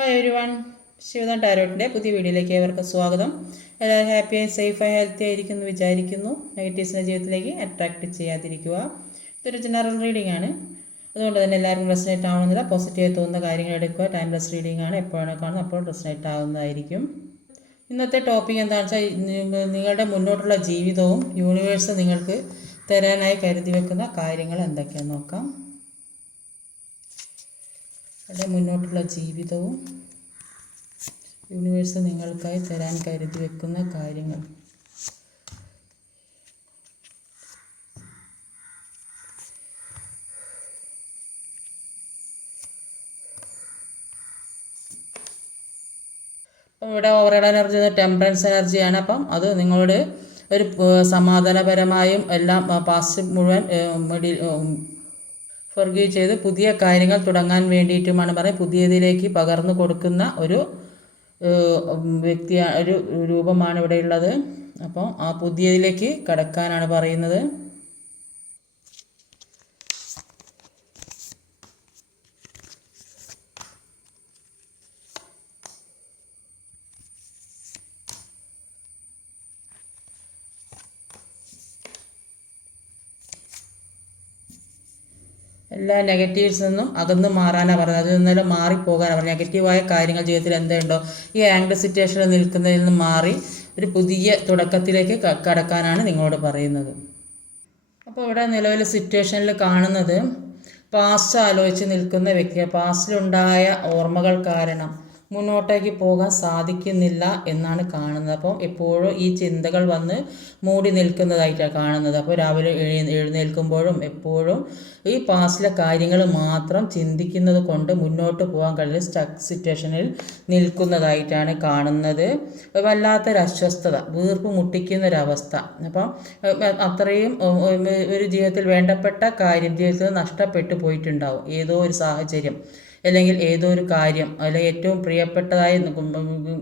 Hi every one, ശിവദാൻ ടാരോട്ടിൻ്റെ പുതിയ വീഡിയോയിലേക്ക് ഏവർക്കും സ്വാഗതം. എല്ലാവരും ഹാപ്പിയായി സേഫായി ഹെൽത്തി ആയിരിക്കുന്നു വിചാരിക്കുന്നു. നെഗറ്റീവ്സിൻ്റെ ജീവിതത്തിലേക്ക് അട്രാക്റ്റ് ചെയ്യാതിരിക്കുക. ഇതൊരു ജനറൽ റീഡിംഗ് ആണ്, അതുകൊണ്ട് തന്നെ എല്ലാവർക്കും റെസനേറ്റ് ആവണമെന്നില്ല. പോസിറ്റീവായി തോന്നുന്ന കാര്യങ്ങൾ എടുക്കുക. ടൈംലെസ് റീഡിംഗ് ആണ്, എപ്പോഴാണ് കാണുന്നത് അപ്പോൾ റെസനേറ്റ് ആവുന്നതായിരിക്കും. ഇന്നത്തെ ടോപ്പിക് എന്താണെന്ന് വെച്ചാൽ നിങ്ങളുടെ മുന്നോട്ടുള്ള ജീവിതവും യൂണിവേഴ്സ് നിങ്ങൾക്ക് തരാനായി കരുതി വെക്കുന്ന കാര്യങ്ങൾ എന്തൊക്കെയാണെന്ന് നോക്കാം. മുന്നോട്ടുള്ള ജീവിതവും യൂണിവേഴ്സ് നിങ്ങൾക്കായി തരാൻ കരുതി വെക്കുന്ന കാര്യങ്ങൾ. ഇവിടെ ഓവറോൾ എനർജി ടെമ്പറൻസ് എനർജിയാണ്. അപ്പം അത് നിങ്ങളോട് ഒരു സമാധാനപരമായും എല്ലാം പാസ്റ്റ് മുഴുവൻ ഫൊർഗീവ് ചെയ്ത് പുതിയ കാര്യങ്ങൾ തുടങ്ങാൻ വേണ്ടിയിട്ടുമാണ് പറയുന്നത്. പുതിയതിലേക്ക് പകർന്നു കൊടുക്കുന്ന ഒരു ഒരു രൂപമാണ് ഇവിടെ ഉള്ളത്. അപ്പോൾ ആ പുതിയതിലേക്ക് കടക്കാനാണ് പറയുന്നത്. എല്ലാ നെഗറ്റീവ്സിൽ നിന്നും അകന്ന് മാറാനാണ് പറഞ്ഞത്. അതിൽ നിന്നെല്ലാം മാറിപ്പോകാനാണ് പറഞ്ഞത്. നെഗറ്റീവായ കാര്യങ്ങൾ ജീവിതത്തിൽ എന്തുണ്ടോ ഈ ആംഗ്ഡ് സിറ്റുവേഷനിൽ നിൽക്കുന്നതിൽ നിന്ന് മാറി ഒരു പുതിയ തുടക്കത്തിലേക്ക് കടക്കാനാണ് നിങ്ങളോട് പറയുന്നത്. അപ്പോൾ ഇവിടെ നിലവിലെ സിറ്റുവേഷനിൽ കാണുന്നത് പാസ്റ്റ് ആലോചിച്ച് നിൽക്കുന്ന വ്യക്തി, പാസ്റ്റിലുണ്ടായ ഓർമ്മകൾ കാരണം മുന്നോട്ടേക്ക് പോകാൻ സാധിക്കുന്നില്ല എന്നാണ് കാണുന്നത്. അപ്പം എപ്പോഴും ഈ ചിന്തകൾ വന്ന് മൂടി നിൽക്കുന്നതായിട്ടാണ് കാണുന്നത്. അപ്പോൾ രാവിലെ എഴുന്നേൽക്കുമ്പോഴും എപ്പോഴും ഈ പാസ്റ്റിലെ കാര്യങ്ങൾ മാത്രം ചിന്തിക്കുന്നത് കൊണ്ട് മുന്നോട്ട് പോകാൻ കഴിയുന്ന സ്റ്റക്ക് സിറ്റുവേഷനിൽ നിൽക്കുന്നതായിട്ടാണ് കാണുന്നത്. വല്ലാത്തൊരു അസ്വസ്ഥത, വീർപ്പ് മുട്ടിക്കുന്നൊരവസ്ഥ. അപ്പം അത്രയും ഒരു ജീവിതത്തിൽ വേണ്ടപ്പെട്ട കാര്യം ജീവിതത്തിൽ നഷ്ടപ്പെട്ടു പോയിട്ടുണ്ടാവും. ഏതോ ഒരു സാഹചര്യം അല്ലെങ്കിൽ ഏതോ ഒരു കാര്യം, അല്ലെങ്കിൽ ഏറ്റവും പ്രിയപ്പെട്ടതായി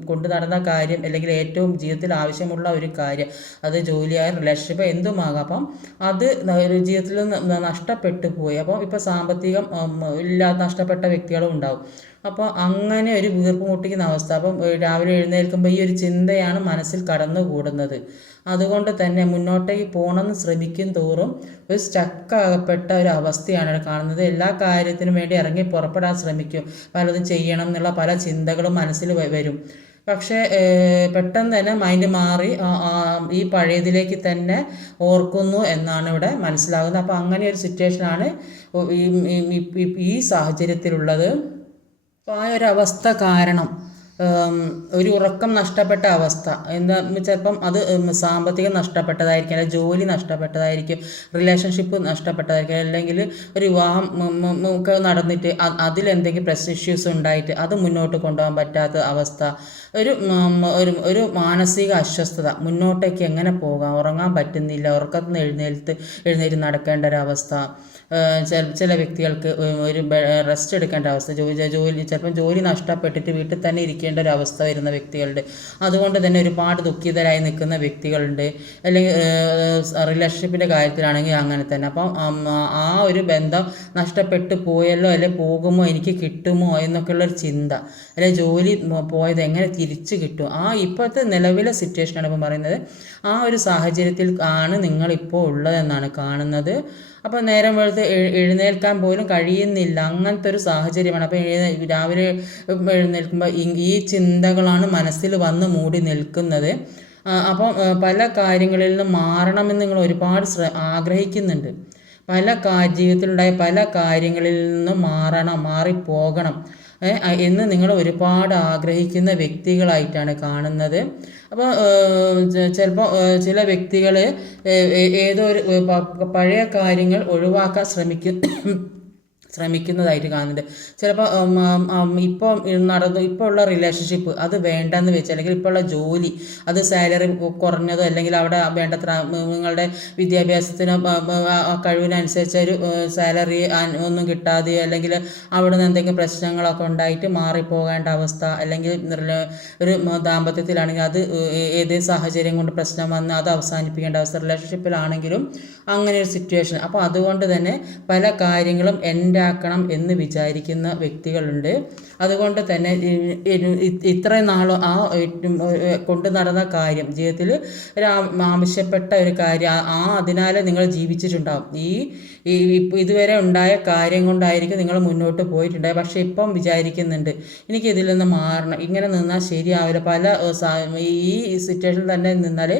കൊണ്ടു നടന്ന കാര്യം, അല്ലെങ്കിൽ ഏറ്റവും ജീവിതത്തിൽ ആവശ്യമുള്ള ഒരു കാര്യം, അത് ജോലിയായ റിലേഷൻഷിപ്പ് എന്തുമാകാം. അപ്പം അത് ഒരു ജീവിതത്തിൽ നഷ്ടപ്പെട്ടു പോയി. അപ്പം ഇപ്പോൾ സാമ്പത്തികം ഇല്ലാതെ നഷ്ടപ്പെട്ട വ്യക്തികളും ഉണ്ടാവും. അപ്പോൾ അങ്ങനെ ഒരു വീർപ്പ് മുട്ടിക്കുന്ന അവസ്ഥ. അപ്പം രാവിലെ എഴുന്നേൽക്കുമ്പോൾ ഈ ഒരു ചിന്തയാണ് മനസ്സിൽ കടന്നുകൂടുന്നത്. അതുകൊണ്ട് തന്നെ മുന്നോട്ടേക്ക് പോകണമെന്ന് ശ്രമിക്കും തോറും ഒരു സ്റ്റക്കാകപ്പെട്ട ഒരു അവസ്ഥയാണ് കാണുന്നത്. എല്ലാ കാര്യത്തിനും വേണ്ടി ഇറങ്ങി പുറപ്പെടാൻ ശ്രമിക്കും, പലതും ചെയ്യണം എന്നുള്ള പല ചിന്തകളും മനസ്സിൽ വരും. പക്ഷേ പെട്ടെന്ന് തന്നെ മൈൻഡ് മാറി ഈ പഴയതിലേക്ക് തന്നെ ഓർക്കുന്നു എന്നാണ് ഇവിടെ മനസ്സിലാകുന്നത്. അപ്പോൾ അങ്ങനെ ഒരു സിറ്റുവേഷനാണ് ഈ സാഹചര്യത്തിലുള്ളത്. അപ്പോൾ ആ ഒരു അവസ്ഥ കാരണം ഒരു ഉറക്കം നഷ്ടപ്പെട്ട അവസ്ഥ, എന്താ ചിലപ്പം അത് സാമ്പത്തികം നഷ്ടപ്പെട്ടതായിരിക്കും, അല്ലെങ്കിൽ ജോലി നഷ്ടപ്പെട്ടതായിരിക്കും, റിലേഷൻഷിപ്പ് നഷ്ടപ്പെട്ടതായിരിക്കും, അല്ലെങ്കിൽ ഒരു വിവാഹം ഒക്കെ നടന്നിട്ട് അതിലെന്തെങ്കിലും പ്രശ്ന ഇഷ്യൂസ് ഉണ്ടായിട്ട് അത് മുന്നോട്ട് കൊണ്ടുപോകാൻ പറ്റാത്ത അവസ്ഥ, ഒരു മാനസിക അസ്വസ്ഥത, മുന്നോട്ടേക്ക് എങ്ങനെ പോകാം, ഉറങ്ങാൻ പറ്റുന്നില്ല, ഉറക്കത്തിൽ നിന്ന് എഴുന്നേറ്റ് നടക്കേണ്ട ഒരവസ്ഥ, ചില വ്യക്തികൾക്ക് ഒരു റെസ്റ്റ് എടുക്കേണ്ട അവസ്ഥ, ചിലപ്പം ജോലി നഷ്ടപ്പെട്ടിട്ട് വീട്ടിൽ തന്നെ ഇരിക്കേണ്ട ഒരു അവസ്ഥ വരുന്ന വ്യക്തികളുണ്ട്. അതുകൊണ്ട് തന്നെ ഒരുപാട് ദുഃഖിതരായി നിൽക്കുന്ന വ്യക്തികളുണ്ട്. അല്ലെങ്കിൽ റിലേഷൻഷിപ്പിൻ്റെ കാര്യത്തിലാണെങ്കിൽ അങ്ങനെ തന്നെ. അപ്പം ആ ഒരു ബന്ധം നഷ്ടപ്പെട്ടു പോയല്ലോ, അല്ലെങ്കിൽ പോകുമോ, എനിക്ക് കിട്ടുമോ എന്നൊക്കെയുള്ളൊരു ചിന്ത, അല്ലെങ്കിൽ ജോലി പോയത് എങ്ങനെ തിരിച്ചു കിട്ടും, ഇപ്പോഴത്തെ നിലവിലെ സിറ്റുവേഷനാണ് ഇപ്പം പറയുന്നത്. ആ ഒരു സാഹചര്യത്തിൽ ആണ് നിങ്ങളിപ്പോൾ ഉള്ളതെന്നാണ് കാണുന്നത്. അപ്പോൾ നേരം വെളുത്ത് എഴുന്നേൽക്കാൻ പോലും കഴിയുന്നില്ല, അങ്ങനത്തെ ഒരു സാഹചര്യമാണ്. അപ്പോൾ രാവിലെ എഴുന്നേൽക്കുമ്പോൾ ഈ ചിന്തകളാണ് മനസ്സിൽ വന്ന് മൂടി നിൽക്കുന്നത്. അപ്പം പല കാര്യങ്ങളിൽ നിന്ന് മാറണമെന്ന് നിങ്ങൾ ഒരുപാട് ആഗ്രഹിക്കുന്നുണ്ട്. ജീവിതത്തിലുണ്ടായ പല കാര്യങ്ങളിൽ നിന്ന് മാറിപ്പോകണം എന്ന് നിങ്ങൾ ഒരുപാട് ആഗ്രഹിക്കുന്ന വ്യക്തികളായിട്ടാണ് കാണുന്നത്. അപ്പോൾ ചിലപ്പോൾ ചില വ്യക്തികൾ ഏതോ ഒരു പഴയ കാര്യങ്ങൾ ഒഴിവാക്കാൻ ശ്രമിക്കുന്നതായിട്ട് കാണുന്നുണ്ട്. ചിലപ്പോൾ ഇപ്പോൾ ഉള്ള റിലേഷൻഷിപ്പ് അത് വേണ്ടെന്ന് വെച്ച്, അല്ലെങ്കിൽ ഇപ്പോൾ ഉള്ള ജോലി അത് സാലറി കുറഞ്ഞതോ, അല്ലെങ്കിൽ അവിടെ വേണ്ടത്ര നിങ്ങളുടെ വിദ്യാഭ്യാസത്തിന് കഴിവിനനുസരിച്ച് ഒരു സാലറി ഒന്നും കിട്ടാതെ, അല്ലെങ്കിൽ അവിടെ നിന്ന് എന്തെങ്കിലും പ്രശ്നങ്ങളൊക്കെ ഉണ്ടായിട്ട് മാറിപ്പോകേണ്ട അവസ്ഥ, അല്ലെങ്കിൽ ഒരു ദാമ്പത്യത്തിലാണെങ്കിൽ അത് ഏത് സാഹചര്യം കൊണ്ട് പ്രശ്നം വന്ന് അത് അവസാനിപ്പിക്കേണ്ട അവസ്ഥ, റിലേഷൻഷിപ്പിലാണെങ്കിലും അങ്ങനെ ഒരു സിറ്റുവേഷൻ. അപ്പോൾ അതുകൊണ്ട് തന്നെ പല കാര്യങ്ങളും എൻ്റെ മനസ്സിലാക്കണം എന്ന് വിചാരിക്കുന്ന വ്യക്തികളുണ്ട്. അതുകൊണ്ട് തന്നെ ഇത്രയും നാളും കൊണ്ടു നടന്ന കാര്യം ജീവിതത്തിൽ ആവശ്യപ്പെട്ട ഒരു കാര്യം അതിനാൽ നിങ്ങൾ ജീവിച്ചിട്ടുണ്ടാവും. ഇതുവരെ ഉണ്ടായ കാര്യം കൊണ്ടായിരിക്കും നിങ്ങൾ മുന്നോട്ട് പോയിട്ടുണ്ടായി. പക്ഷേ ഇപ്പം വിചാരിക്കുന്നുണ്ട് എനിക്ക് ഇതിൽ നിന്ന് മാറണം, ഇങ്ങനെ നിന്നാൽ ശരിയാവില്ല, ഈ സിറ്റുവേഷനിൽ തന്നെ നിന്നാൽ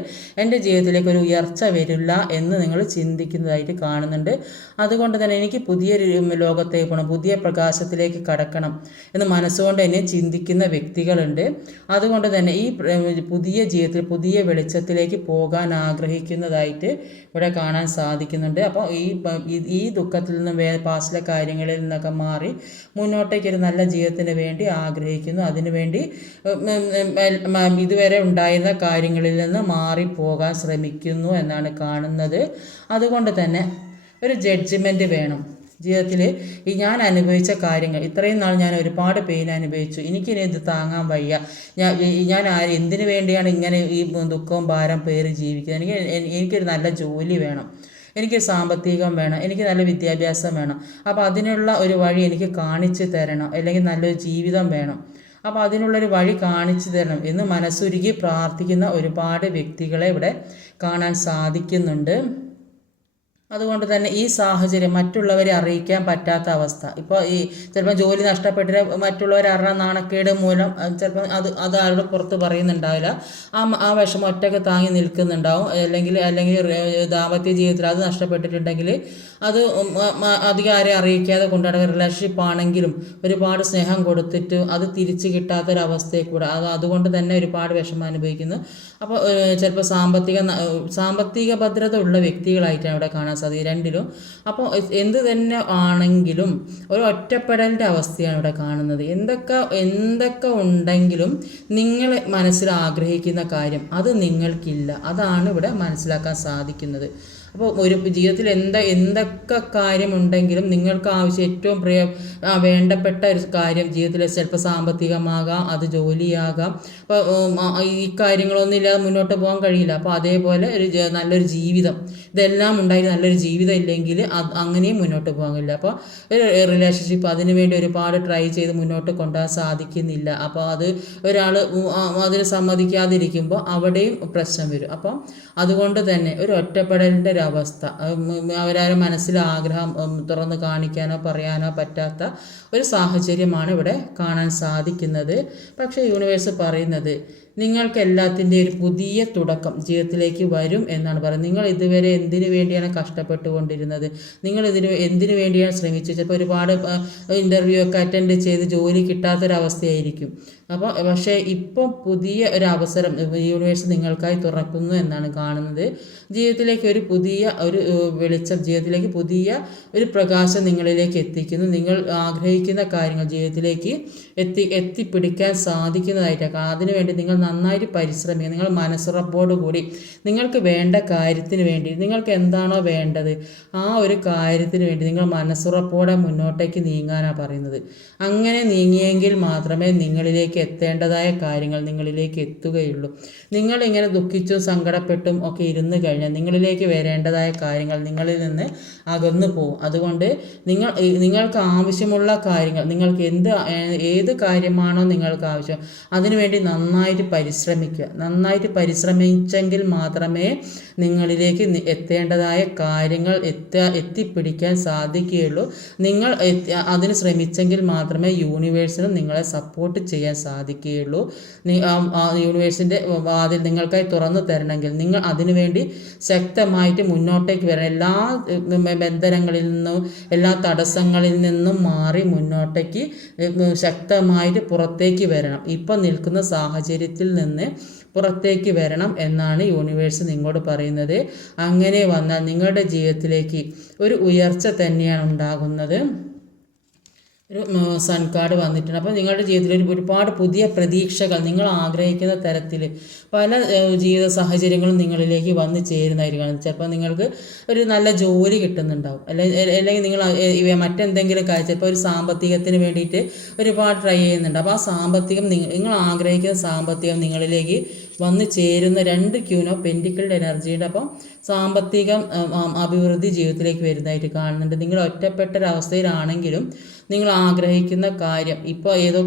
എൻ്റെ ജീവിതത്തിലേക്ക് ഒരു ഉയർച്ച വരില്ല എന്ന് നിങ്ങൾ ചിന്തിക്കുന്നതായിട്ട് കാണുന്നുണ്ട്. അതുകൊണ്ട് തന്നെ എനിക്ക് പുതിയൊരു ലോകത്തേക്ക് പോകണം, പുതിയ പ്രകാശത്തിലേക്ക് കടക്കണം എന്ന് മനസ്സുകൊണ്ട് തന്നെ ചിന്തിക്കുന്ന വ്യക്തികളുണ്ട്. അതുകൊണ്ട് തന്നെ ഈ പുതിയ ജീവിതത്തിൽ പുതിയ വെളിച്ചത്തിലേക്ക് പോകാൻ ആഗ്രഹിക്കുന്നതായിട്ട് ഇവിടെ കാണാൻ സാധിക്കുന്നുണ്ട്. അപ്പോൾ ഈ ദുഃഖത്തിൽ നിന്നും പാസ്റ്റിലെ കാര്യങ്ങളിൽ നിന്നൊക്കെ മാറി മുന്നോട്ടേക്ക് ഒരു നല്ല ജീവിതത്തിന് വേണ്ടി ആഗ്രഹിക്കുന്നു. അതിനുവേണ്ടി ഇതുവരെ ഉണ്ടായിരുന്ന കാര്യങ്ങളിൽ നിന്ന് മാറിപ്പോകാൻ ശ്രമിക്കുന്നു എന്നാണ് കാണുന്നത്. അതുകൊണ്ട് തന്നെ ഒരു ജഡ്ജ്മെൻറ്റ് വേണം ജീവിതത്തിൽ. ഞാൻ അനുഭവിച്ച കാര്യങ്ങൾ, ഇത്രയും നാൾ ഞാൻ ഒരുപാട് പെയിൻ അനുഭവിച്ചു, എനിക്കിനി ഇത് താങ്ങാൻ വയ്യ, ഞാൻ എന്തിനു വേണ്ടിയാണ് ഇങ്ങനെ ഈ ദുഃഖവും ഭാരം പേറി ജീവിക്കുന്നത്, എനിക്കൊരു നല്ല ജോലി വേണം, എനിക്ക് സാമ്പത്തികം വേണം, എനിക്ക് നല്ല വിദ്യാഭ്യാസം വേണം, അപ്പോൾ അതിനുള്ള ഒരു വഴി എനിക്ക് കാണിച്ചു തരണം, അല്ലെങ്കിൽ നല്ലൊരു ജീവിതം വേണം, അപ്പോൾ അതിനുള്ളൊരു വഴി കാണിച്ചു തരണം എന്ന് മനസ്സുരുകി പ്രാർത്ഥിക്കുന്ന ഒരുപാട് വ്യക്തികളെ ഇവിടെ കാണാൻ സാധിക്കുന്നുണ്ട്. അതുകൊണ്ട് തന്നെ ഈ സാഹചര്യം മറ്റുള്ളവരെ അറിയിക്കാൻ പറ്റാത്ത അവസ്ഥ, ഇപ്പോൾ ചിലപ്പോൾ ജോലി നഷ്ടപ്പെട്ടിട്ട് മറ്റുള്ളവരെ അറിയാൻ നാണക്കേട് മൂലം ചിലപ്പോൾ അത് ആരുടെ പുറത്ത് പറയുന്നുണ്ടാവില്ല, ആ വിഷമം ഒറ്റയ്ക്ക് താങ്ങി നിൽക്കുന്നുണ്ടാവും. അല്ലെങ്കിൽ ദാമ്പത്യ ജീവിതത്തിൽ അത് നഷ്ടപ്പെട്ടിട്ടുണ്ടെങ്കിൽ അത് അധികം ആരെ അറിയിക്കാതെ കൊണ്ടുനടക്കുന്ന റിലേഷൻഷിപ്പ് ആണെങ്കിലും ഒരുപാട് സ്നേഹം കൊടുത്തിട്ട് അത് തിരിച്ച് കിട്ടാത്തൊരവസ്ഥയെ കൂടെ അതുകൊണ്ട് തന്നെ ഒരുപാട് വിഷമം അനുഭവിക്കുന്നു. അപ്പോൾ ചിലപ്പോൾ സാമ്പത്തിക ഭദ്രത ഉള്ള വ്യക്തികളായിട്ടാണ് ഇവിടെ കാണാൻ സാധിക്കും രണ്ടിലും. അപ്പോൾ എന്ത് തന്നെ ആണെങ്കിലും ഒരു ഒറ്റപ്പെടലിൻ്റെ അവസ്ഥയാണ് ഇവിടെ കാണുന്നത്. എന്തൊക്കെ ഉണ്ടെങ്കിലും നിങ്ങൾ മനസ്സിൽ ആഗ്രഹിക്കുന്ന കാര്യം അത് നിങ്ങൾക്കില്ല, അതാണ് ഇവിടെ മനസ്സിലാക്കാൻ സാധിക്കുന്നത്. അപ്പോൾ ഒരു ജീവിതത്തിൽ എന്തൊക്കെ കാര്യമുണ്ടെങ്കിലും നിങ്ങൾക്ക് ആവശ്യം ഏറ്റവും വേണ്ടപ്പെട്ട ഒരു കാര്യം ജീവിതത്തിൽ ചിലപ്പോൾ സാമ്പത്തികമാകാം, അത് ജോലിയാകാം. അപ്പോൾ ഈ കാര്യങ്ങളൊന്നും ഇല്ലാതെ മുന്നോട്ട് പോകാൻ കഴിയില്ല. അപ്പോൾ അതേപോലെ നല്ലൊരു ജീവിതം, ഇതെല്ലാം ഉണ്ടായി നല്ലൊരു ജീവിതം ഇല്ലെങ്കിൽ അങ്ങനെയും മുന്നോട്ട് പോകാൻ കഴിയില്ല. അപ്പോൾ ഒരു റിലേഷൻഷിപ്പ് അതിനുവേണ്ടി ഒരുപാട് ട്രൈ ചെയ്ത് മുന്നോട്ട് കൊണ്ടുപോകാൻ സാധിക്കുന്നില്ല. അപ്പോൾ ഒരാൾ അതിന് സമ്മതിക്കാതിരിക്കുമ്പോൾ അവിടെയും പ്രശ്നം വരും. അപ്പം അതുകൊണ്ട് തന്നെ ഒരു ഒറ്റപ്പെടലിൻ്റെ ഒരു അവസ്ഥ, അവരാരും മനസ്സിൽ ആഗ്രഹം തുറന്ന് കാണിക്കാനോ പറയാനോ പറ്റാത്ത ഒരു സാഹചര്യമാണ് ഇവിടെ കാണാൻ സാധിക്കുന്നത്. പക്ഷേ യൂണിവേഴ്സ് പറയുന്നത് നിങ്ങൾക്ക് എല്ലാത്തിൻ്റെ ഒരു പുതിയ തുടക്കം ജീവിതത്തിലേക്ക് വരും എന്നാണ് പറയുന്നത്. നിങ്ങൾ ഇതുവരെ എന്തിനു വേണ്ടിയാണ് കഷ്ടപ്പെട്ടുകൊണ്ടിരുന്നത്, നിങ്ങൾ എന്തിനു വേണ്ടിയാണ് ശ്രമിച്ചത്, ചിലപ്പോൾ ഒരുപാട് ഇൻ്റർവ്യൂ ഒക്കെ അറ്റൻഡ് ചെയ്ത് ജോലി കിട്ടാത്തൊരവസ്ഥയായിരിക്കും. പക്ഷേ ഇപ്പം പുതിയ ഒരു അവസരം യൂണിവേഴ്സ് നിങ്ങൾക്കായി തുറക്കുന്നു എന്നാണ് കാണുന്നത്. ജീവിതത്തിലേക്ക് ഒരു പുതിയ ഒരു വെളിച്ചം, ജീവിതത്തിലേക്ക് പുതിയ ഒരു പ്രകാശം നിങ്ങളിലേക്ക് എത്തിക്കുന്നു. നിങ്ങൾ ആഗ്രഹിക്കുന്ന കാര്യങ്ങൾ ജീവിതത്തിലേക്ക് എത്തിപ്പിടിക്കാൻ സാധിക്കുന്നതായിട്ടാണ്. അതിനുവേണ്ടി നിങ്ങൾ നന്നായിട്ട് പരിശ്രമിക്കുക. നിങ്ങൾ മനസ്സുറപ്പോടു കൂടി നിങ്ങൾക്ക് വേണ്ട കാര്യത്തിന് വേണ്ടി, നിങ്ങൾക്ക് എന്താണോ വേണ്ടത് ആ ഒരു കാര്യത്തിന് വേണ്ടി നിങ്ങൾ മനസ്സുറപ്പോടെ മുന്നോട്ടേക്ക് നീങ്ങാനാണ് പറയുന്നത്. അങ്ങനെ നീങ്ങിയെങ്കിൽ മാത്രമേ നിങ്ങളിലേക്ക് എത്തേണ്ടതായ കാര്യങ്ങൾ നിങ്ങളിലേക്ക് എത്തുകയുള്ളൂ. നിങ്ങളിങ്ങനെ ദുഃഖിച്ചും സങ്കടപ്പെട്ടും ഒക്കെ ഇരുന്ന് കഴിഞ്ഞാൽ നിങ്ങളിലേക്ക് വരേണ്ടതായ കാര്യങ്ങൾ നിങ്ങളിൽ നിന്ന് അകന്നു പോകും. അതുകൊണ്ട് നിങ്ങൾക്ക് ആവശ്യമുള്ള കാര്യങ്ങൾ, നിങ്ങൾക്ക് ഏത് കാര്യമാണോ നിങ്ങൾക്ക് ആവശ്യം അതിനുവേണ്ടി നന്നായിട്ട് പരിശ്രമിക്കുക. നന്നായിട്ട് പരിശ്രമിച്ചെങ്കിൽ മാത്രമേ നിങ്ങളിലേക്ക് എത്തേണ്ടതായ കാര്യങ്ങൾ എത്തിപ്പിടിക്കാൻ സാധിക്കുകയുള്ളൂ. നിങ്ങൾ അതിന് ശ്രമിച്ചെങ്കിൽ മാത്രമേ യൂണിവേഴ്സിനും നിങ്ങളെ സപ്പോർട്ട് ചെയ്യാൻ സാധിക്കുകയുള്ളൂ. യൂണിവേഴ്സിൻ്റെ വാതിൽ നിങ്ങൾക്കായി തുറന്നു തരണമെങ്കിൽ നിങ്ങൾ അതിനുവേണ്ടി ശക്തമായിട്ട് മുന്നോട്ടേക്ക് വരണം. എല്ലാ ബന്ധനങ്ങളിൽ നിന്നും എല്ലാ തടസ്സങ്ങളിൽ നിന്നും മാറി മുന്നോട്ടേക്ക് ശക്തമായിട്ട് പുറത്തേക്ക് വരണം. ഇപ്പം നിൽക്കുന്ന സാഹചര്യത്തിൽ നിന്ന് പുറത്തേക്ക് വരണം എന്നാണ് യൂണിവേഴ്സ് നിങ്ങളോട് പറയുന്നത്. അങ്ങനെ വന്നാൽ നിങ്ങളുടെ ജീവിതത്തിലേക്ക് ഒരു ഉയർച്ച തന്നെയാണ് ഉണ്ടാകുന്നത്. ഒരു സൺ കാർഡ് വന്നിട്ടുണ്ട്. അപ്പോൾ നിങ്ങളുടെ ജീവിതത്തിൽ ഒരുപാട് പുതിയ പ്രതീക്ഷകൾ, നിങ്ങൾ ആഗ്രഹിക്കുന്ന തരത്തിൽ പല ജീവിത സാഹചര്യങ്ങളും നിങ്ങളിലേക്ക് വന്നു ചേരുന്നതായിരിക്കണം. ചിലപ്പോൾ നിങ്ങൾക്ക് ഒരു നല്ല ജോലി കിട്ടുന്നുണ്ടാവും, അല്ലെങ്കിൽ നിങ്ങൾ മറ്റെന്തെങ്കിലും കാര്യം, ചിലപ്പോൾ ഒരു സാമ്പത്തികത്തിന് വേണ്ടിയിട്ട് ഒരുപാട് ട്രൈ ചെയ്യുന്നുണ്ട്. അപ്പോൾ ആ സാമ്പത്തികം നിങ്ങൾ ആഗ്രഹിക്കുന്ന സാമ്പത്തികം നിങ്ങളിലേക്ക് വന്ന് ചേരുന്ന 2 ക്യൂൻ ഓഫ് പെൻറ്റിക്കിൾഡ് എനർജിയുടെ. അപ്പം സാമ്പത്തികം അഭിവൃദ്ധി ജീവിതത്തിലേക്ക് വരുന്നതായിട്ട് കാണുന്നുണ്ട്. നിങ്ങൾ ഒറ്റപ്പെട്ടൊരവസ്ഥയിലാണെങ്കിലും നിങ്ങൾ ആഗ്രഹിക്കുന്ന കാര്യം ഇപ്പോൾ ഏതോ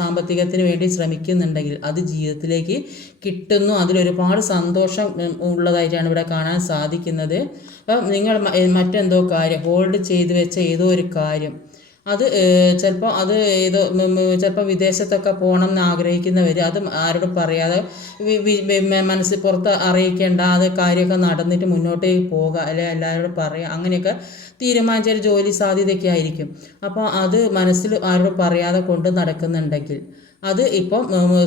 സാമ്പത്തികത്തിന് വേണ്ടി ശ്രമിക്കുന്നുണ്ടെങ്കിൽ അത് ജീവിതത്തിലേക്ക് കിട്ടുന്നു. അതിലൊരുപാട് സന്തോഷം ഉള്ളതായിട്ടാണ് ഇവിടെ കാണാൻ സാധിക്കുന്നത്. അപ്പം നിങ്ങൾ മറ്റെന്തോ കാര്യം ഹോൾഡ് ചെയ്ത് വെച്ച ഏതോ ഒരു കാര്യം അത് ചിലപ്പോൾ വിദേശത്തൊക്കെ പോകണം എന്ന് ആഗ്രഹിക്കുന്നവർ അത് ആരോടും പറയാതെ മനസ്സിൽ പുറത്ത് അറിയിക്കേണ്ട, അത് കാര്യമൊക്കെ നടന്നിട്ട് മുന്നോട്ടേക്ക് പോകുക, അല്ലെങ്കിൽ എല്ലാവരോടും പറയുക, അങ്ങനെയൊക്കെ തീരുമാനിച്ചൊരു ജോലി സാധ്യതയൊക്കെ ആയിരിക്കും. അപ്പോൾ അത് മനസ്സിൽ ആരോടും പറയാതെ കൊണ്ട് നടക്കുന്നുണ്ടെങ്കിൽ അത് ഇപ്പം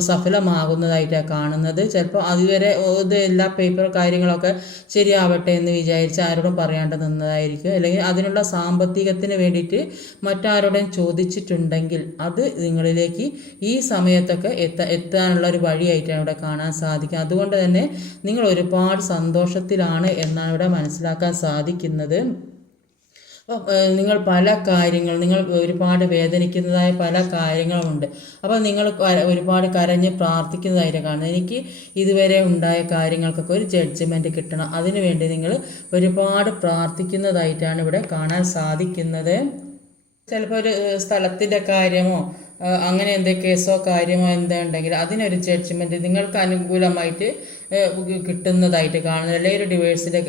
സഫലമാകുന്നതായിട്ടാണ് കാണുന്നത്. ചിലപ്പോൾ അതുവരെ ഇത് എല്ലാ പേപ്പർ കാര്യങ്ങളൊക്കെ ശരിയാവട്ടെ എന്ന് വിചാരിച്ച് ആരോടും പറയാണ്ട് നിന്നതായിരിക്കും. അല്ലെങ്കിൽ അതിനുള്ള സാമ്പത്തികത്തിന് വേണ്ടിയിട്ട് മറ്റാരോടും ചോദിച്ചിട്ടുണ്ടെങ്കിൽ അത് നിങ്ങളിലേക്ക് ഈ സമയത്തൊക്കെ എത്താനുള്ള ഒരു വഴിയായിട്ടാണ് ഇവിടെ കാണാൻ സാധിക്കുക. അതുകൊണ്ട് തന്നെ നിങ്ങൾ ഒരുപാട് സന്തോഷത്തിലാണ് എന്നാണ് ഇവിടെ മനസ്സിലാക്കാൻ സാധിക്കുന്നത്. നിങ്ങൾ പല കാര്യങ്ങൾ നിങ്ങൾ ഒരുപാട് വേദനിക്കുന്നതായ പല കാര്യങ്ങളുമുണ്ട്. അപ്പോൾ നിങ്ങൾ ഒരുപാട് കരഞ്ഞ് പ്രാർത്ഥിക്കുന്നതായിട്ട് കാണുന്നത്. എനിക്ക് ഇതുവരെ ഉണ്ടായ കാര്യങ്ങൾക്കൊക്കെ ഒരു ജഡ്ജ്മെൻറ്റ് കിട്ടണം, അതിനുവേണ്ടി നിങ്ങൾ ഒരുപാട് പ്രാർത്ഥിക്കുന്നതായിട്ടാണ് ഇവിടെ കാണാൻ സാധിക്കുന്നത്. ചിലപ്പോൾ ഒരു സ്ഥലത്തിൻ്റെ കാര്യമോ അങ്ങനെ എന്തെങ്കിലും കേസോ കാര്യമോ എന്താ ഉണ്ടെങ്കിൽ അതിനൊരു ജഡ്ജ്മെൻറ്റ് നിങ്ങൾക്ക് അനുകൂലമായിട്ട് കിട്ടുന്നതായിട്ട് കാണുന്നത്. അല്ലെങ്കിൽ ഒരു ഡിവേഴ്സിൻ്റെ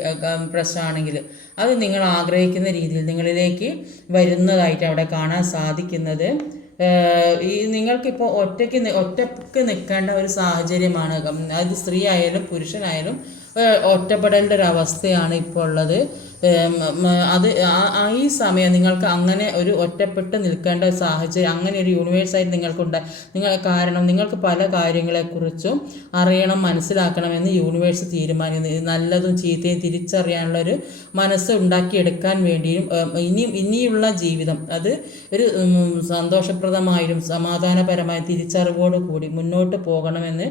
പ്രശ്നമാണെങ്കിൽ അത് നിങ്ങൾ ആഗ്രഹിക്കുന്ന രീതിയിൽ നിങ്ങളിലേക്ക് വരുന്നതായിട്ട് അവിടെ കാണാൻ സാധിക്കുന്നത്. ഈ നിങ്ങൾക്കിപ്പോൾ ഒറ്റയ്ക്ക് നിൽക്കേണ്ട ഒരു സാഹചര്യമാണ്. അത് സ്ത്രീ ആയാലും പുരുഷനായാലും ഒറ്റപ്പെടേണ്ട ഒരു അവസ്ഥയാണ് ഇപ്പോൾ ഉള്ളത്. അത് ഈ സമയം നിങ്ങൾക്ക് അങ്ങനെ ഒരു ഒറ്റപ്പെട്ട് നിൽക്കേണ്ട ഒരു സാഹചര്യം, അങ്ങനെ ഒരു യൂണിവേഴ്സായിട്ട് നിങ്ങൾക്കുണ്ട്. കാരണം നിങ്ങൾക്ക് പല കാര്യങ്ങളെക്കുറിച്ചും അറിയണം, മനസ്സിലാക്കണമെന്ന് യൂണിവേഴ്സ് തീരുമാനിക്കുന്നു. നല്ലതും ചീത്തയും തിരിച്ചറിയാനുള്ളൊരു മനസ്സ് ഉണ്ടാക്കിയെടുക്കാൻ വേണ്ടിയും ഇനിയുള്ള ജീവിതം അത് ഒരു സന്തോഷപ്രദമായും സമാധാനപരമായ തിരിച്ചറിവോടു കൂടി മുന്നോട്ട് പോകണമെന്ന്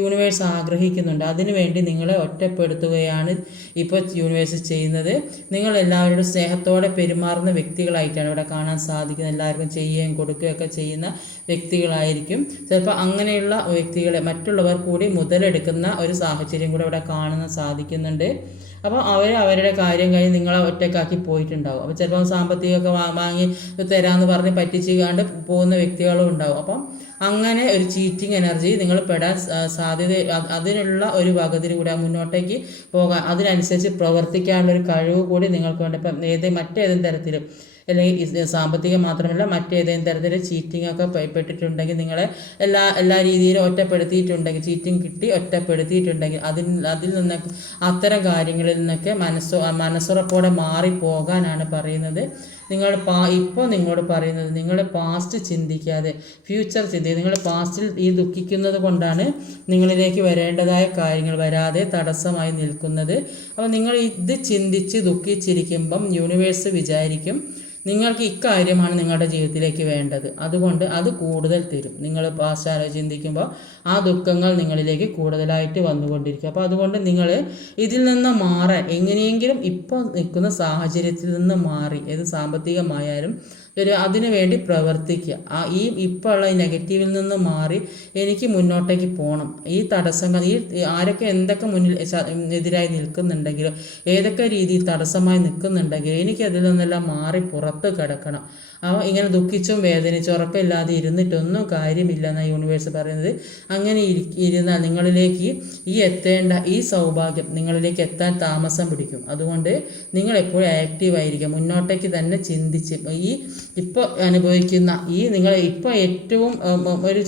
യൂണിവേഴ്സ് ആഗ്രഹിക്കുന്നുണ്ട്. അതിനുവേണ്ടി നിങ്ങളെ ഒറ്റപ്പെടുത്തുകയാണ് ഇപ്പോൾ യൂണിവേഴ്സ് ചെയ്യുന്നത്. നിങ്ങൾ എല്ലാവരോടും സ്നേഹത്തോടെ പെരുമാറുന്ന വ്യക്തികളായിട്ടാണ് ഇവിടെ കാണാൻ സാധിക്കുന്നത്. എല്ലാവർക്കും ചെയ്യുകയും കൊടുക്കുകയൊക്കെ ചെയ്യുന്ന വ്യക്തികളായിരിക്കും. ചിലപ്പോൾ അങ്ങനെയുള്ള വ്യക്തികളെ മറ്റുള്ളവർ കൂടി മുതലെടുക്കുന്ന ഒരു സാഹചര്യം കൂടെ ഇവിടെ കാണാൻ സാധിക്കുന്നുണ്ട്. അപ്പോൾ അവരുടെ കാര്യം കഴിഞ്ഞ് നിങ്ങളെ ഒറ്റക്കാക്കി പോയിട്ടുണ്ടാവും. അപ്പോൾ ചിലപ്പോൾ സാമ്പത്തികമൊക്കെ വാങ്ങി തരാമെന്ന് പറഞ്ഞ് പറ്റിച്ചാണ്ട് പോകുന്ന വ്യക്തികളും ഉണ്ടാവും. അപ്പം അങ്ങനെ ഒരു ചീറ്റിംഗ് എനർജി നിങ്ങൾ പെടാൻ സാധ്യത, അതിനുള്ള ഒരു വകതിരി കൂടെ മുന്നോട്ടേക്ക് പോകാൻ അതിനനുസരിച്ച് പ്രവർത്തിക്കാനുള്ള ഒരു കഴിവ് കൂടി നിങ്ങൾക്കുണ്ട്. ഇപ്പം മറ്റേതെങ്കിലും തരത്തിലും അല്ലെങ്കിൽ സാമ്പത്തികം മാത്രമല്ല മറ്റേതെങ്കിലും തരത്തിൽ ചീറ്റിംഗ് ഒക്കെ പെട്ടിട്ടുണ്ടെങ്കിൽ നിങ്ങളെ എല്ലാ രീതിയിലും ഒറ്റപ്പെടുത്തിയിട്ടുണ്ടെങ്കിൽ, ചീറ്റിംഗ് കിട്ടി ഒറ്റപ്പെടുത്തിയിട്ടുണ്ടെങ്കിൽ അതിൽ നിന്നൊക്കെ അത്തരം കാര്യങ്ങളിൽ നിന്നൊക്കെ മനസ്സുറപ്പോടെ മാറിപ്പോകാനാണ് പറയുന്നത്. ഇപ്പോൾ നിങ്ങളോട് പറയുന്നത് നിങ്ങൾ പാസ്റ്റ് ചിന്തിക്കാതെ ഫ്യൂച്ചർ ചിന്തിക്കുക. നിങ്ങൾ പാസ്റ്റിൽ ഈ ദുഃഖിക്കുന്നത് കൊണ്ടാണ് നിങ്ങളിലേക്ക് വരേണ്ടതായ കാര്യങ്ങൾ വരാതെ തടസ്സമായി നിൽക്കുന്നത്. അപ്പോൾ നിങ്ങൾ ഇത് ചിന്തിച്ച് ദുഃഖിച്ചിരിക്കുമ്പം യൂണിവേഴ്സ് വിചാരിക്കും നിങ്ങൾക്ക് ഇക്കാര്യമാണ് നിങ്ങളുടെ ജീവിതത്തിലേക്ക് വേണ്ടത്, അതുകൊണ്ട് അത് കൂടുതൽ തരും. നിങ്ങൾ പാസ്റ്റ് ചിന്തിക്കുമ്പോൾ ആ ദുഃഖങ്ങൾ നിങ്ങളിലേക്ക് കൂടുതലായിട്ട് വന്നുകൊണ്ടിരിക്കും. അപ്പോൾ അതുകൊണ്ട് നിങ്ങൾ ഇതിൽ നിന്ന് മാറാൻ എങ്ങനെയെങ്കിലും ഇപ്പോൾ നിൽക്കുന്ന സാഹചര്യത്തിൽ നിന്ന് മാറി, ഏത് സാമ്പത്തികമായാലും അതിനു വേണ്ടി പ്രവർത്തിക്കുക. ഇപ്പോൾ ഉള്ള ഈ നെഗറ്റീവിൽ നിന്ന് മാറി എനിക്ക് മുന്നോട്ടേക്ക് പോകണം. ഈ തടസ്സങ്ങൾ ആരൊക്കെ എന്തൊക്കെ എതിരായി നിൽക്കുന്നുണ്ടെങ്കിലും ഏതൊക്കെ രീതിയിൽ തടസ്സമായി നിൽക്കുന്നുണ്ടെങ്കിലും എനിക്കതിൽ നിന്നെല്ലാം മാറി പുറത്ത് കിടക്കണം. ഇങ്ങനെ ദുഃഖിച്ചും വേദനിച്ചും ഉറക്കമില്ലാതെ ഇരുന്നിട്ടൊന്നും കാര്യമില്ല എന്നാണ് യൂണിവേഴ്സ് പറയുന്നത്. അങ്ങനെ ഇരുന്നാൽ നിങ്ങളിലേക്ക് എത്തേണ്ട ഈ സൗഭാഗ്യം നിങ്ങളിലേക്ക് എത്താൻ താമസം പിടിക്കും. അതുകൊണ്ട് നിങ്ങൾ എപ്പോഴും ആക്റ്റീവായിരിക്കുക, മുന്നോട്ടേക്ക് തന്നെ ചിന്തിച്ച് ഇപ്പോൾ അനുഭവിക്കുന്ന നിങ്ങൾ ഇപ്പോൾ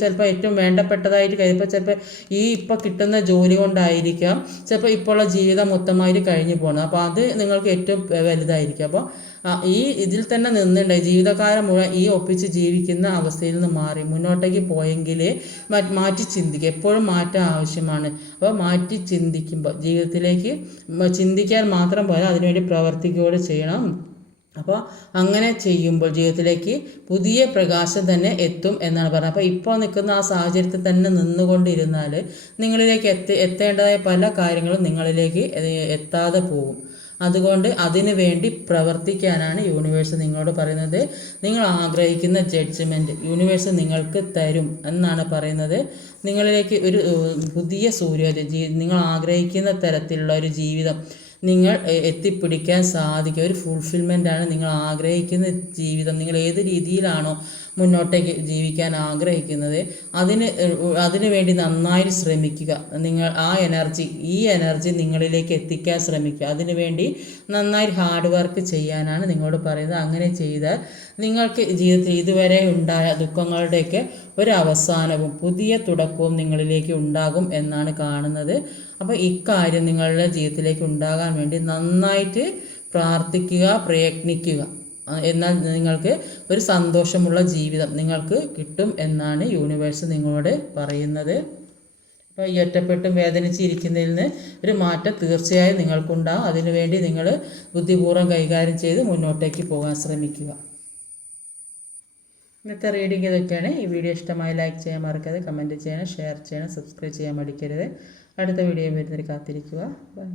ചിലപ്പോൾ ഏറ്റവും വേണ്ടപ്പെട്ടതായിട്ട് കഴിയുമ്പോൾ ചിലപ്പോൾ ഇപ്പോൾ കിട്ടുന്ന ജോലി കൊണ്ടായിരിക്കാം ചിലപ്പോൾ ഇപ്പോൾ ഉള്ള ജീവിതം മൊത്തമായിട്ട് കഴിഞ്ഞു പോകണം. അപ്പോൾ അത് നിങ്ങൾക്ക് ഏറ്റവും വലുതായിരിക്കും. അപ്പോൾ ഇതിൽ തന്നെ നിന്നുണ്ടായി ജീവിതകാലം മുഴുവൻ ഒപ്പിച്ച് ജീവിക്കുന്ന അവസ്ഥയിൽ നിന്ന് മാറി മുന്നോട്ടേക്ക് പോയെങ്കിൽ മാറ്റി ചിന്തിക്കുക. എപ്പോഴും മാറ്റം ആവശ്യമാണ്. അപ്പോൾ മാറ്റി ചിന്തിക്കുമ്പോൾ ജീവിതത്തിലേക്ക് ചിന്തിക്കാൻ മാത്രം പോലെ അതിനുവേണ്ടി പ്രവർത്തിക്കുകയോട് ചെയ്യണം. അപ്പോൾ അങ്ങനെ ചെയ്യുമ്പോൾ ജീവിതത്തിലേക്ക് പുതിയ പ്രകാശം തന്നെ എത്തും എന്നാണ് പറഞ്ഞത്. അപ്പോൾ ഇപ്പോൾ നിൽക്കുന്ന ആ സാഹചര്യത്തിൽ തന്നെ നിന്നുകൊണ്ടിരുന്നാൽ നിങ്ങളിലേക്ക് എത്തേണ്ടതായ പല കാര്യങ്ങളും നിങ്ങളിലേക്ക് എത്താതെ പോകും. അതുകൊണ്ട് അതിനു വേണ്ടി പ്രവർത്തിക്കാനാണ് യൂണിവേഴ്സ് നിങ്ങളോട് പറയുന്നത്. നിങ്ങൾ ആഗ്രഹിക്കുന്ന ജഡ്ജ്മെൻറ്റ് യൂണിവേഴ്സ് നിങ്ങൾക്ക് തരും എന്നാണ് പറയുന്നത്. നിങ്ങളിലേക്ക് ഒരു പുതിയ സൂര്യോദയം, നിങ്ങൾ ആഗ്രഹിക്കുന്ന തരത്തിലുള്ള ഒരു ജീവിതം നിങ്ങൾ എത്തിപ്പിടിക്കാൻ സാധിക്കുക. ഒരു ഫുൾഫിൽമെൻ്റാണ് നിങ്ങൾ ആഗ്രഹിക്കുന്ന ജീവിതം. നിങ്ങൾ ഏത് രീതിയിലാണോ മുന്നോട്ടേക്ക് ജീവിക്കാൻ ആഗ്രഹിക്കുന്നത് അതിന് വേണ്ടി നന്നായി ശ്രമിക്കുക. നിങ്ങൾ ഈ എനർജി നിങ്ങളിലേക്ക് എത്തിക്കാൻ ശ്രമിക്കുക. അതിനുവേണ്ടി നന്നായി ഹാർഡ് വർക്ക് ചെയ്യാനാണ് നിങ്ങളോട് പറയുന്നത്. അങ്ങനെ ചെയ്താൽ നിങ്ങൾക്ക് ജീവിതത്തിൽ ഇതുവരെ ഉണ്ടായ ദുഃഖങ്ങളുടെയൊക്കെ ഒരു അവസാനവും പുതിയ തുടക്കവും നിങ്ങളിലേക്ക് ഉണ്ടാകും എന്നാണ് കാണുന്നത്. അപ്പോൾ ഇക്കാര്യം നിങ്ങളുടെ ജീവിതത്തിലേക്ക് ഉണ്ടാകാൻ വേണ്ടി നന്നായിട്ട് പ്രാർത്ഥിക്കുക, പ്രയത്നിക്കുക. എന്നാൽ നിങ്ങൾക്ക് ഒരു സന്തോഷമുള്ള ജീവിതം നിങ്ങൾക്ക് കിട്ടും എന്നാണ് യൂണിവേഴ്സ് നിങ്ങളോട് പറയുന്നത്. അപ്പോൾ ഈ ഒറ്റപ്പെട്ടും വേദനിച്ചിരിക്കുന്നതിൽ നിന്ന് ഒരു മാറ്റം തീർച്ചയായും നിങ്ങൾക്കുണ്ടാകും. അതിനുവേണ്ടി നിങ്ങൾ ബുദ്ധിപൂർവ്വം കൈകാര്യം ചെയ്ത് മുന്നോട്ടേക്ക് പോകാൻ ശ്രമിക്കുക. ഇന്നത്തെ റീഡിംഗ് ഇതൊക്കെയാണ്. ഈ വീഡിയോ ഇഷ്ടമായി ലൈക്ക് ചെയ്യാൻ മറക്കരുത്, കമൻറ്റ് ചെയ്യണം, ഷെയർ ചെയ്യണം, സബ്സ്ക്രൈബ് ചെയ്യാൻ മടിക്കരുത്. അടുത്ത വീഡിയോ വരുന്നവർ കാത്തിരിക്കുക. ബൈ.